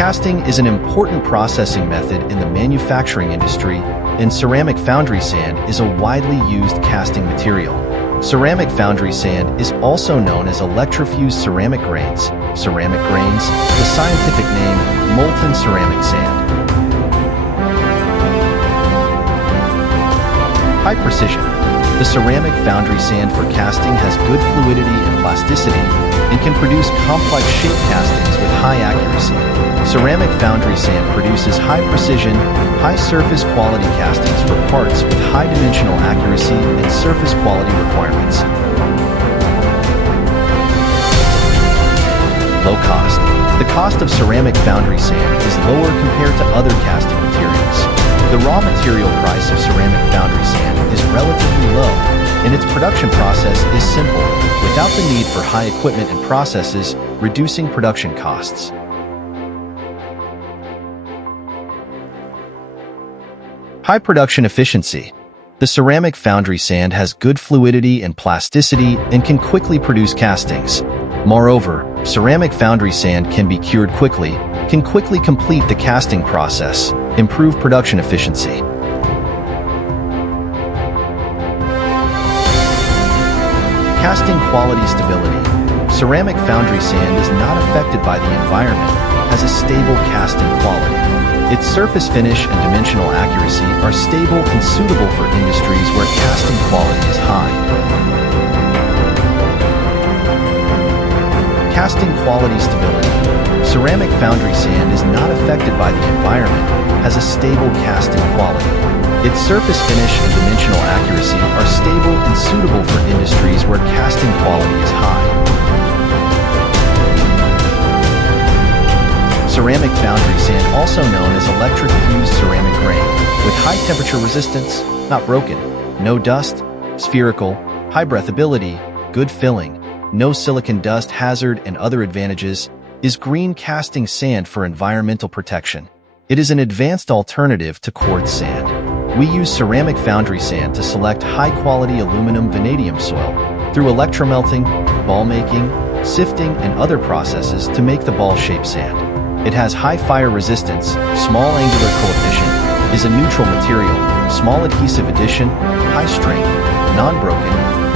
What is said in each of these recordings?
Casting is an important processing method in the manufacturing industry, and ceramic foundry sand is a widely used casting material. Ceramic foundry sand is also known as electrofused ceramic grains. Ceramic grains, the scientific name, molten ceramic sand. High precision. The ceramic foundry sand for casting has good fluidity and plasticity and can produce complex shape castings with high accuracy. Ceramic foundry sand produces high precision, high surface quality castings for parts with high dimensional accuracy and surface quality requirements. Low cost. The cost of ceramic foundry sand is lower compared to other casting materials. The raw material price of ceramic foundry sand is relatively low, and its production process is simple, without the need for high equipment and processes, reducing production costs. High production efficiency. The ceramic foundry sand has good fluidity and plasticity and can quickly produce castings. Moreover, ceramic foundry sand can be cured quickly, can quickly complete the casting process, improve production efficiency. Casting quality stability. Ceramic foundry sand is not affected by the environment, has a stable casting quality. Its surface finish and dimensional accuracy are stable and suitable for industries where casting quality is high. Casting quality stability. Ceramic foundry sand is not affected by the environment, has a stable casting quality. Its surface finish and dimensional accuracy are stable and suitable for industries where casting quality is high. Ceramic foundry sand, also known as electric-fused ceramic grain, with high temperature resistance, not broken, no dust, spherical, high breathability, good filling, no silicon dust hazard and other advantages, is green casting sand for environmental protection. It is an advanced alternative to quartz sand. We use ceramic foundry sand to select high-quality aluminum vanadium soil through electromelting, ball making, sifting, and other processes to make the ball-shaped sand. It has high fire resistance, small angular coefficient, is a neutral material, small adhesive addition, high strength, non-broken,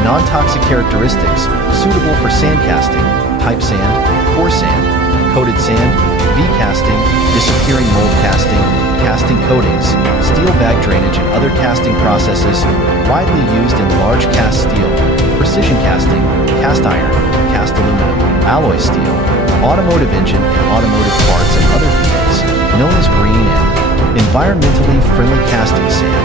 non-toxic characteristics, suitable for sandcasting, type sand, core sand, coated sand, V-casting, disappearing mold casting, casting coatings, steel bag drainage and other casting processes, widely used in large cast steel, precision casting, cast iron, cast aluminum, alloy steel, automotive engine and automotive parts and other fields, known as green and environmentally friendly casting sand.